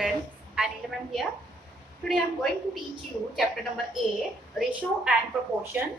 students, and Nilamam here. Today I am going to teach you chapter number 8, ratio and proportion.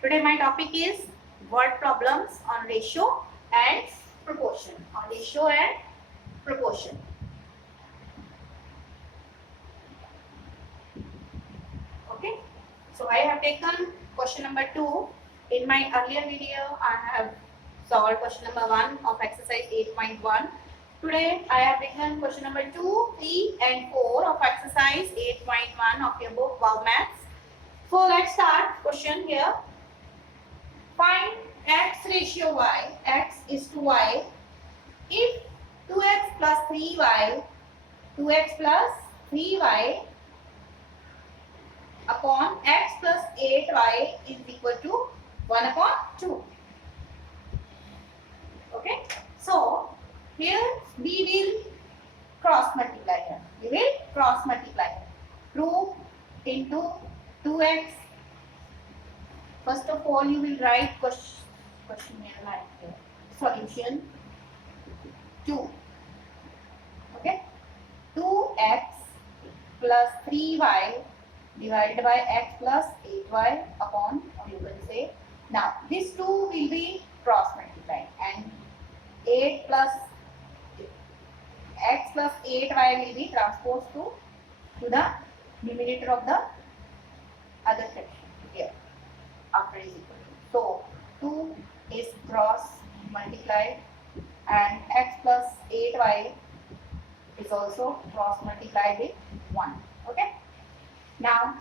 Today my topic is word problems on ratio and proportion. On ratio and proportion. Okay. So I have taken question number 2. In my earlier video, I have solved question number 1 of exercise 8.1. Today I have taken question number 2, 3 and 4 of exercise 8.1 of your book Wow Maths. So let's start question here. Find x ratio y, x is to y, if 2x plus 3y, 2x plus 3y upon x plus 8y is equal to 1 upon 2. Okay. So here we will cross multiply here. We will cross multiply. 2 into 2x. First of all, you will write question here like here. Solution 2. Okay. 2x plus 3y divided by x plus 8y upon, or you can say, now this 2 will be cross multiplied and 8 plus x plus 8y will be transposed to the numerator of the other section here after is equal to. So 2 is cross multiplied and x plus 8y is also cross multiplied with 1. Okay. Now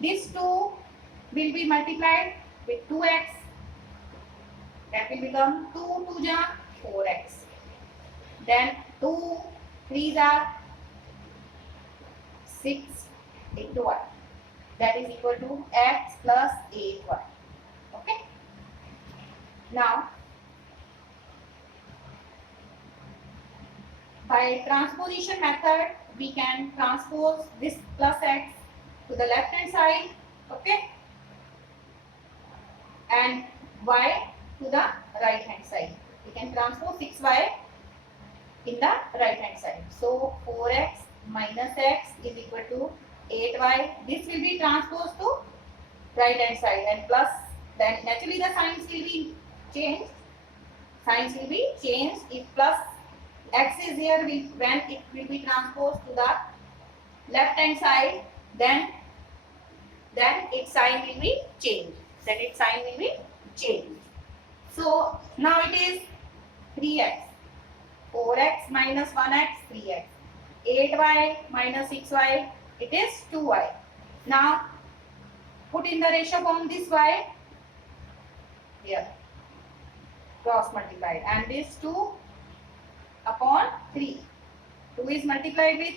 this 2 will be multiplied with 2x. That will become 2 2 ja 4x. Then 2 3 ja 6 into 1. That is equal to x plus 8y. Okay. Now by transposition method we can transpose this plus x to the left hand side. Okay. And y to the right hand side. We can transpose 6y in the right hand side. So 4x minus x is equal to 8y. This will be transposed to right hand side and plus, then naturally the signs will be changed. Signs will be changed. If plus x is here, when it will be transposed to the left hand side, then its sign will be changed. Then its sign will be changed. So now it is 3x, 4x minus 1x, 3x, 8y minus 6y, it is 2y. Now put in the ratio form this y here, cross multiplied, and this 2 upon 3. 2 is multiplied with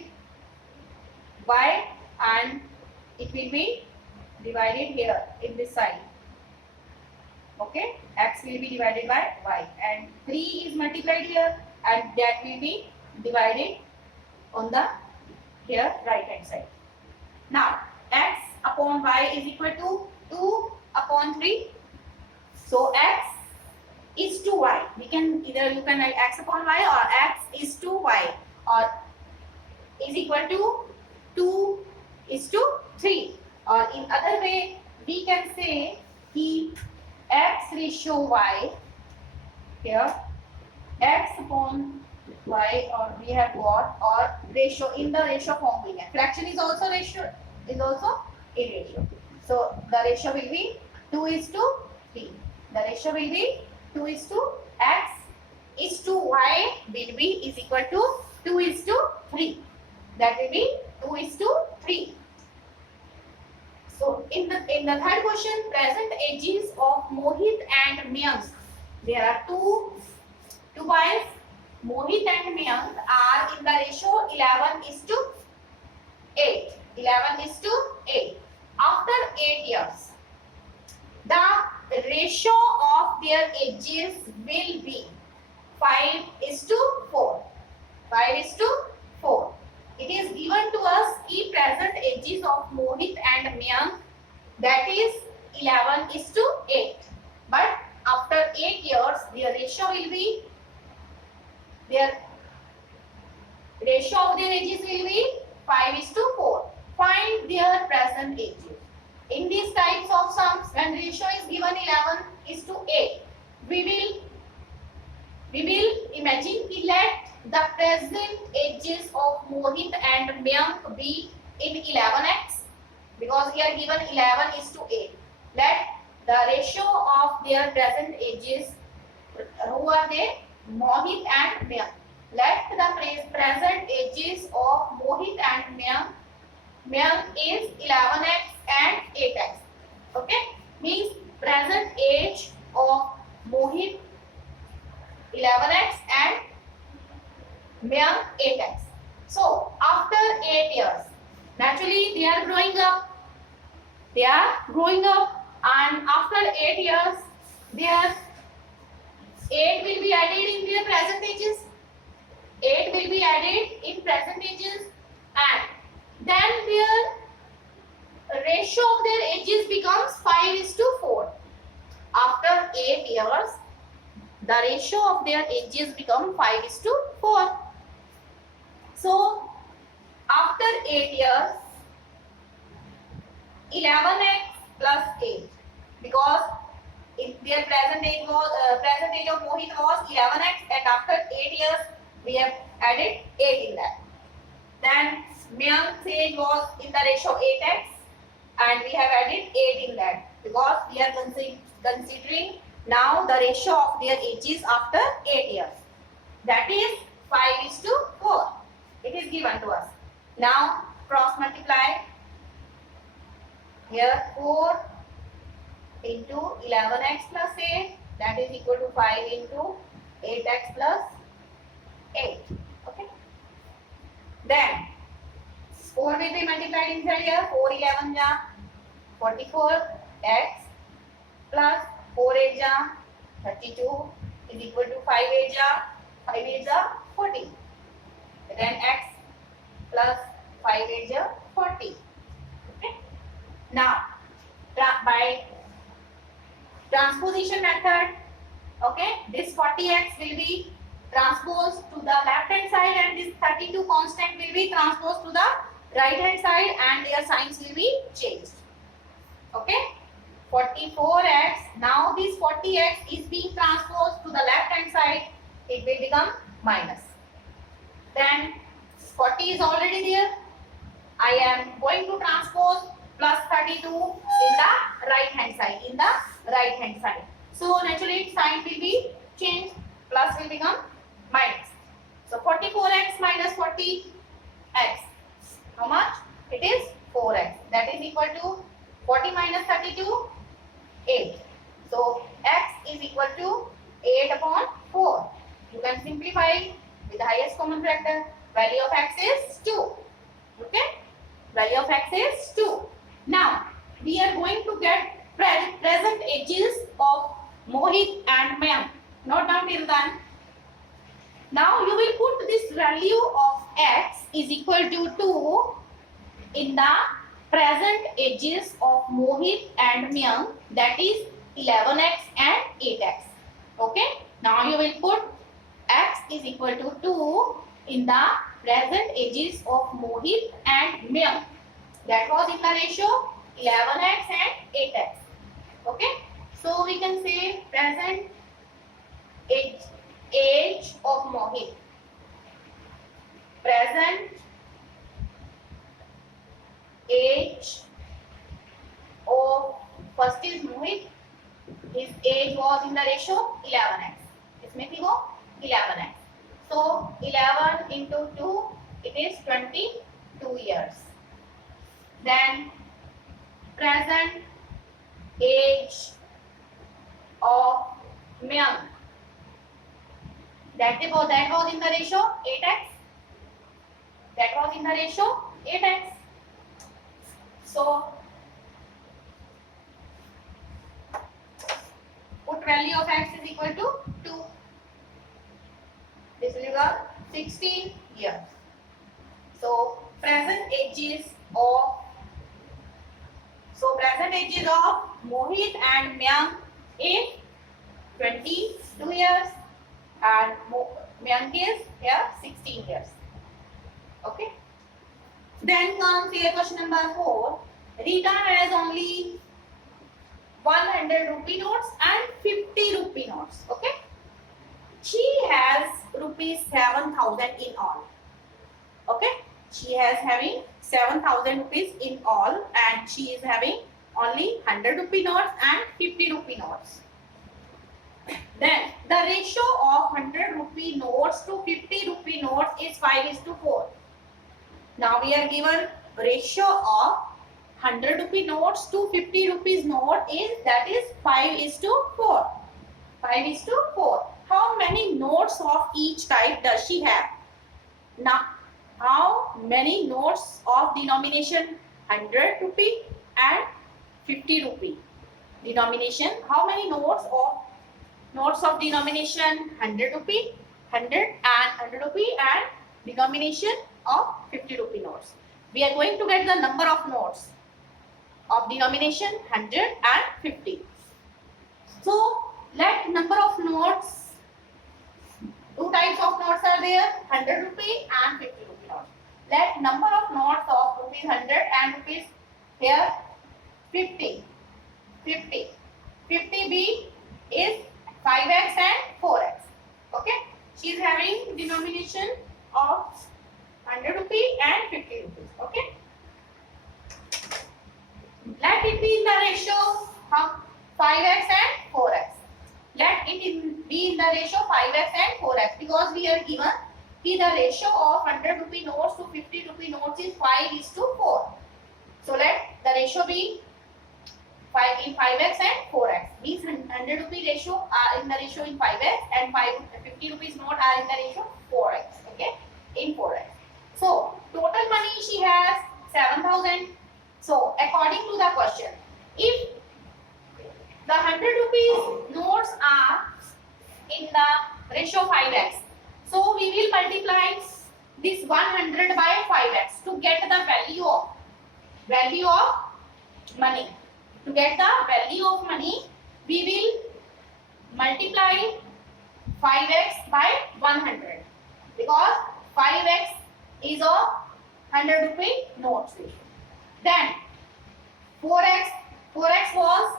y and it will be divided here in this side. Okay, x will be divided by y and 3 is multiplied here and that will be divided on the here right hand side. Now x upon y is equal to 2 upon 3. So x is to y. We can either you can write x upon y or x is to y or is equal to 2 is to 3, or in other way we can say ki x ratio y here, x upon y, or we have got, or ratio in the ratio form we have. Fraction is also ratio, is also a ratio. So the ratio will be 2 is to 3. The ratio will be 2 is to x is to y will be is equal to 2 is to 3. That will be 2 is to 3. So in the third question, present ages of Mohit and Mayank. There are two boys. Mohit and Mayank are in the ratio 11 is to 8. 11 is to 8. After 8 years, the ratio of their ages will be 5 is to 4. 5 is to 4. It is given to us the present ages of Mohit and Mayank, that is 11 is to 8. But after 8 years, their ratio will be, their Ratio of their ages will be 5:4. Find their present ages. In these types of sums, when ratio is given 11:8, we will imagine we let the present ages of Mohit and Mayank be in 11x, because we are given 11:8. Let the ratio of their present ages, who are they? Mohit and Mayank. Let the present ages of Mohit and Mayank. Mayank is 11x and 8x. Okay, means present age of Mohit 11x and Mayank 8x. So after 8 years, naturally they are growing up. They are growing up, and after 8 years, their 8 will be added in their present ages. 8 will be added in present ages, and then their ratio of their ages becomes 5:4. After 8 years, the ratio of their ages become 5:4. So after 8 years, 11x plus 8, because in their present age of Mohit was 11x, and after 8 years we have added 8 in that. Then Mayank's age was in the ratio 8x, and we have added 8 in that, because we are considering now the ratio of their ages after 8 years. That is 5:4. It is given to us. Now cross multiply. Here 4 into 11x plus 8, that is equal to 5 into 8x plus 8. Okay. Then 4 will be multiplied inside here. 4 11 ja 44x plus 4 8 ja 32 is equal to 5 8 ja 40. Then x plus 5 8 ja 40. Okay. Now by transposition method, okay, this 40x will be transposed to the left hand side, and this 32 constant will be transposed to the right hand side, and their signs will be changed. Okay, 44x, now this 40x is being transposed to the left hand side, it will become minus. Then 40 is already there, I am going to transpose plus 32 in the right hand side, so naturally sign will be changed, plus will become minus. So 44x minus 40x, how much? It is 4x. That is equal to 40 minus 32, 8. So x is equal to 8 upon 4. You can simplify with the highest common factor. Value of x is 2. Okay? Value of x is 2. Now we are going to get present ages of Mohit and Mayank. Note down till then. Now you will put this value of x is equal to 2 in the present ages of Mohit and Mayank, that is 11x and 8x. Okay. Now you will put x is equal to 2 in the present ages of Mohit and Mayank. That was in the ratio 11x and 8x. Okay. So we can say present age of Mohit. Present age of, first is Mohit. His age was in the ratio 11x. इसमें थी वो 11x. So 11 into 2, it is 22 years. Then present age of Mayank. That was in the ratio 8x. That was in the ratio 8x. So put value of x is equal to 2. This will be 16 years. So present ages of Mohit and Mayank is 22 years, and Mayank is here 16 years. Okay. Then comes here question number 4. Rita has only 100 rupee notes and 50 rupee notes. Okay. She has rupees 7,000 in all. Okay. She has having 7,000 rupees in all, and she is having only 100 rupee notes and 50 rupee notes. Then the ratio of 100 rupee notes to 50 rupee notes is 5:4. Now we are given ratio of 100 rupee notes to 50 rupees note is, that is 5:4. 5:4. How many notes of each type does she have? Now, how many notes of denomination 100 rupee and 50 rupee? Denomination, how many notes of denomination 100 rupee, 100 and 100 rupee, and denomination of 50 rupee notes? We are going to get the number of notes of denomination 100 and 50. So let number of notes, two types of notes are there, 100 rupee and 50 rupee notes. Let number of notes of rupees 100 and rupees here 50. 50 B is 5x and 4x. Okay. She is having denomination of 100 rupee and 50 rupees. Okay. Let it be in the ratio of 5x and 4x. Let it be in the ratio 5x and 4x, because we are given the ratio of 100 rupee notes to 50 rupee notes is 5:4. So let the ratio be 5x and 4x. These 100 rupee ratio are in the ratio in 5x, and 50 rupees note are in the ratio 4x. Okay, in 4x. So total money she has 7,000. So according to the question, if the 100 rupees notes are in the ratio 5x, so we will multiply this 100 by 5x to get the value of money. To get the value of money, we will multiply 5x by 100, because 5x is a 100 rupee note. Then 4x was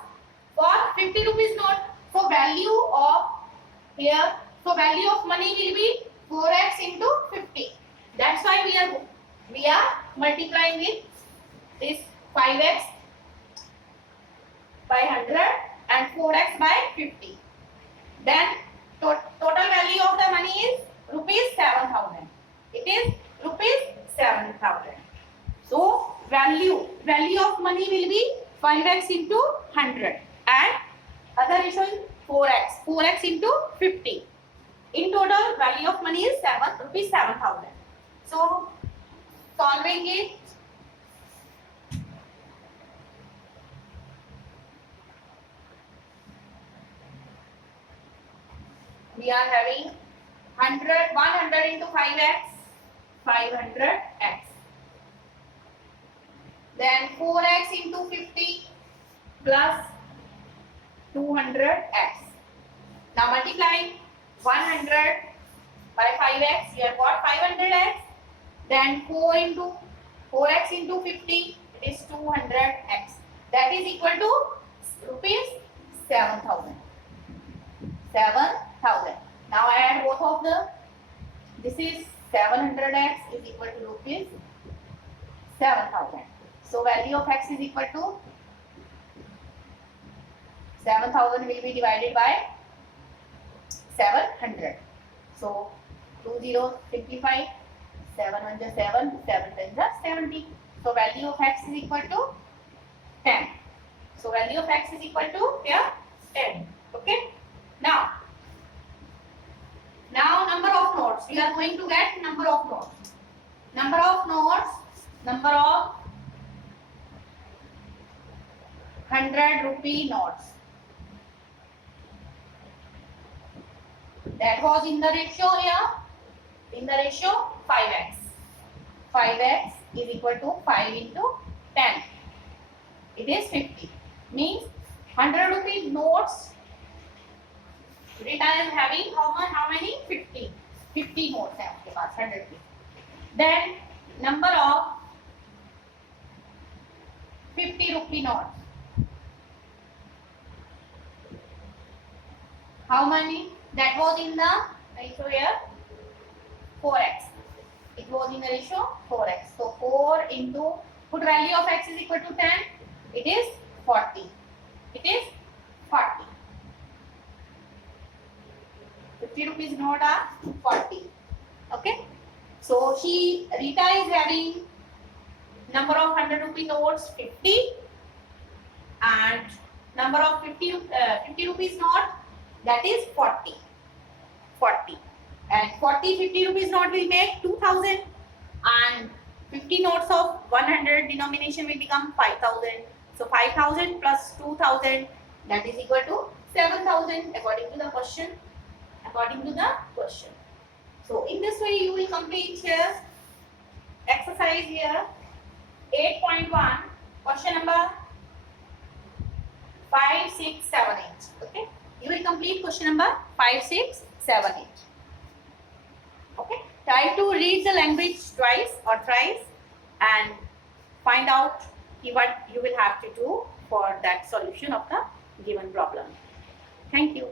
for 50 rupees note. So value of here, so value of money will be 4x into 50. That's why we are multiplying with this 5x by 100 and 4x by 50. Then total value of the money is rupees 7,000. It is rupees 7,000. So value of money will be 5x into 100 and other ratio is 4x into 50. In total value of money is rupees 7,000. So solving it, we are having 100 into 5x, 500x. Then 4x into 50 plus 200x. Now multiplying 100 by 5x, we have got 500x. Then 4x into 50, it is 200x. That is equal to rupees 7,000. 7,000. Now add both of them. This is 700x is equal to rupees 7,000. So value of x is equal to 7,000 will be divided by 700. So 2 zeros simplify. 7 1 is 7, 7 10 is 70. So value of x is equal to 10. So value of x is equal to here 10. Okay. Now number of notes. We are going to get number of notes. Number of 100 rupee notes. That was in the ratio here. In the ratio 5x. 5x is equal to 5 into 10. It is 50. Means 100 rupee notes. Rita is having how many? 50. 50 notes है आपके पास 100 की. Then number of 50 rupee notes. How many? That was in the ratio here 4x. It was in the ratio 4x. So 4 into, put value of x is equal to 10. It is 40. It is 40. 50 rupees note are 40. Okay. So Rita is having number of 100 rupee notes 50 and number of 50 rupees note, that is 40. And 50 rupees note will make 2000 and 50 notes of 100 denomination will become 5000. So 5000 plus 2000, that is equal to 7000 according to the question. So in this way you will complete here exercise here 8.1, question number 5, 6, 7, 8. Okay, you will complete question number 5, 6, 7, 8. Okay, try to read the language twice or thrice and find out what you will have to do for that solution of the given problem. Thank you.